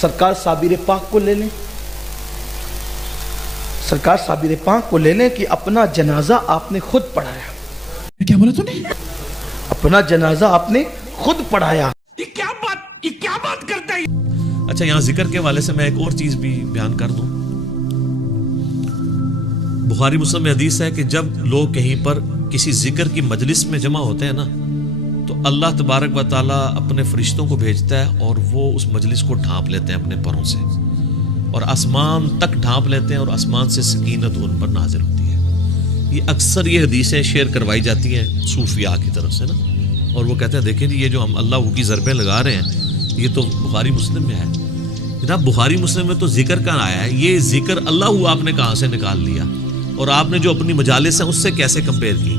سرکار صابر پاک کو لے لیں، سرکار صابر پاک کو لے لیں کہ اپنا جنازہ آپ نے خود پڑھایا۔ کیا بولا تو نے؟ اپنا جنازہ آپ نے خود پڑھایا۔ یہ کیا بات کرتا ہے؟ اچھا، یہاں ذکر کے حوالے سے میں ایک اور چیز بھی بیان کر دوں۔ بخاری مسلم میں حدیث ہے کہ جب لوگ کہیں پر کسی ذکر کی مجلس میں جمع ہوتے ہیں نا، تو اللہ تبارک و تعالیٰ اپنے فرشتوں کو بھیجتا ہے اور وہ اس مجلس کو ڈھانپ لیتے ہیں اپنے پروں سے، اور آسمان تک ڈھانپ لیتے ہیں، اور آسمان سے سکینت ان پر نازل ہوتی ہے۔ یہ اکثر یہ حدیثیں شیئر کروائی جاتی ہیں صوفیاء کی طرف سے نا، اور وہ کہتے ہیں دیکھیں جی یہ جو ہم اللہ کی ضربیں لگا رہے ہیں یہ تو بخاری مسلم میں ہے۔ جناب بخاری مسلم میں تو ذکر کا آیا ہے، یہ ذکر اللہ آپ نے کہاں سے نکال لیا، اور آپ نے جو اپنی مجالس ہیں اس سے کیسے کمپیئر کی؟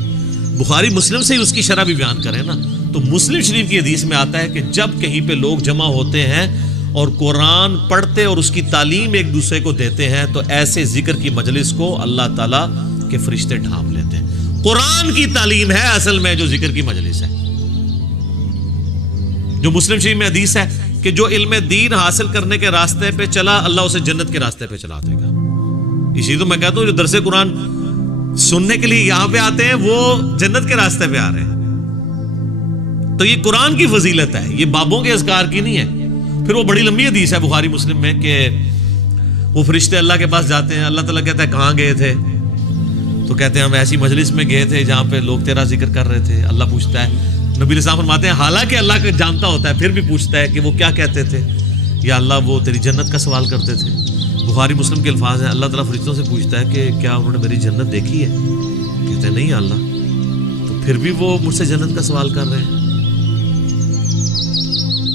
بخاری مسلم سے ہی اس کی شرح بھی بیان کریں نا۔ تو مسلم شریف کی حدیث میں آتا ہے کہ جب کہیں پہ لوگ جمع ہوتے ہیں اور قرآن پڑھتے اور اس کی تعلیم ایک دوسرے کو دیتے ہیں، تو ایسے ذکر کی مجلس کو اللہ تعالیٰ کے فرشتے ڈھانپ لیتے ہیں۔ قرآن کی تعلیم ہے اصل میں جو ذکر کی مجلس ہے۔ جو مسلم شریف میں حدیث ہے کہ جو علم دین حاصل کرنے کے راستے پہ چلا، اللہ اسے جنت کے راستے پہ چلا دے گا۔ اسی تو میں کہتا ہوں جو درس قرآن سننے کے لیے یہاں پہ آتے ہیں وہ جنت کے راستے پہ آ رہے ہیں۔ تو یہ قرآن کی فضیلت ہے، یہ بابوں کے اذکار کی نہیں ہے۔ پھر وہ بڑی لمبی حدیث ہے بخاری مسلم میں کہ وہ فرشتے اللہ کے پاس جاتے ہیں، اللہ تعالیٰ کہتا ہے کہاں گئے تھے؟ تو کہتے ہیں ہم ایسی مجلس میں گئے تھے جہاں پہ لوگ تیرا ذکر کر رہے تھے۔ اللہ پوچھتا ہے، نبی علیہ السلام فرماتے ہیں حالانکہ اللہ کا جانتا ہوتا ہے پھر بھی پوچھتا ہے کہ وہ کیا کہتے تھے؟ یا اللہ وہ تیری جنت کا سوال کرتے تھے۔ بخاری مسلم کے الفاظ ہیں، اللہ تعالیٰ فرشتوں سے پوچھتا ہے کہ کیا انہوں نے میری جنت دیکھی ہے؟ کہتے ہیں نہیں اللہ۔ تو پھر بھی وہ مجھ سے جنت کا سوال کر رہے ہیں،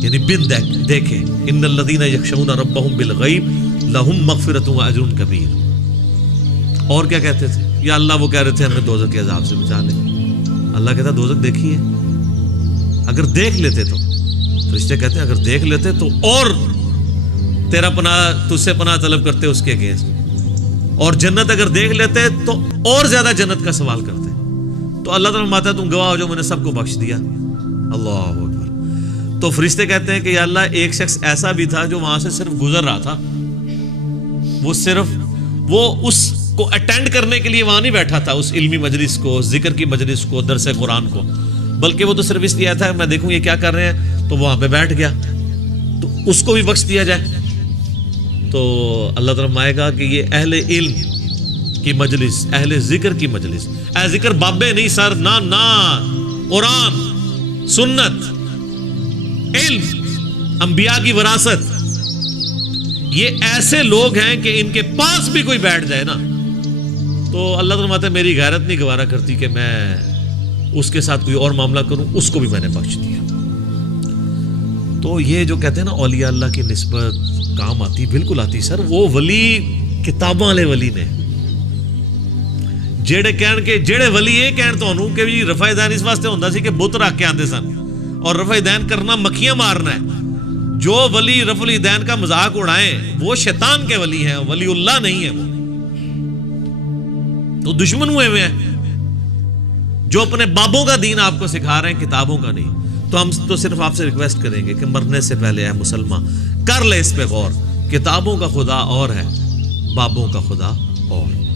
یعنی بن دیکھے ان الذین یخشون ربهم بالغیب لہم مغفرۃ واجر کبیر۔ اور کیا کہتے تھے؟ یا اللہ وہ کہہ رہے تھے ہمیں دوزخ کے عذاب سے بچا لے۔ اللہ کہتا دوزخ دیکھی ہے؟ اگر دیکھ لیتے تو فرشتے کہتے ہیں اگر دیکھ لیتے تو اور تیرا پناہ تجھ سے پناہ طلب کرتے اس کے اگینسٹ، اور جنت اگر دیکھ لیتے تو اور زیادہ جنت کا سوال کرتے۔ تو اللہ تعالیٰ فرماتا ہے تم گواہ ہو جو میں نے سب کو بخش دیا۔ اللہ اکبر۔ تو فرشتے کہتے ہیں کہ یا اللہ ایک شخص ایسا بھی تھا جو وہاں سے صرف گزر رہا تھا، وہ اس کو اٹینڈ کرنے کے لیے وہاں نہیں بیٹھا تھا، اس علمی مجلس کو، ذکر کی مجلس کو، درس قرآن کو، بلکہ وہ تو صرف اس لیے تھا میں دیکھوں یہ کیا کر رہے ہیں، تو وہاں پہ بیٹھ گیا، تو اس کو بھی بخش دیا جائے۔ تو اللہ تعالیٰ فرمائے گا کہ یہ اہل علم کی مجلس، اہل ذکر کی مجلس، اہل ذکر بابے نہیں سر، نہ قرآن، سنت، علم، انبیاء کی وراثت، یہ ایسے لوگ ہیں کہ ان کے پاس بھی کوئی بیٹھ جائے نا تو اللہ تعالیٰ فرماتا ہے میری غیرت نہیں گوارا کرتی کہ میں اس کے ساتھ کوئی اور معاملہ کروں، اس کو بھی میں نے بخش دیا۔ تو یہ جو کہتے ہیں نا اولیاء اللہ کی نسبت کام آتی، بالکل آتی سر۔ وہ ولی کتاباں والے ولی نے جڑے ولی یہ کہن تانوں کہ بھی رفع دین اس واسطے ہوندا سی کہ بت رکھ کے آندے سن، اور رفع دین کرنا مکھیاں مارنا ہے۔ جو ولی رفع الدین کا مذاق اڑائیں وہ شیطان کے ولی ہیں، ولی اللہ نہیں ہے، وہ تو دشمن ہوئے ہوئے ہیں جو اپنے بابوں کا دین آپ کو سکھا رہے ہیں، کتابوں کا نہیں۔ تو ہم تو صرف آپ سے ریکویسٹ کریں گے کہ مرنے سے پہلے اے مسلمان کر لے اس پہ غور، کتابوں کا خدا اور ہے، بابوں کا خدا اور۔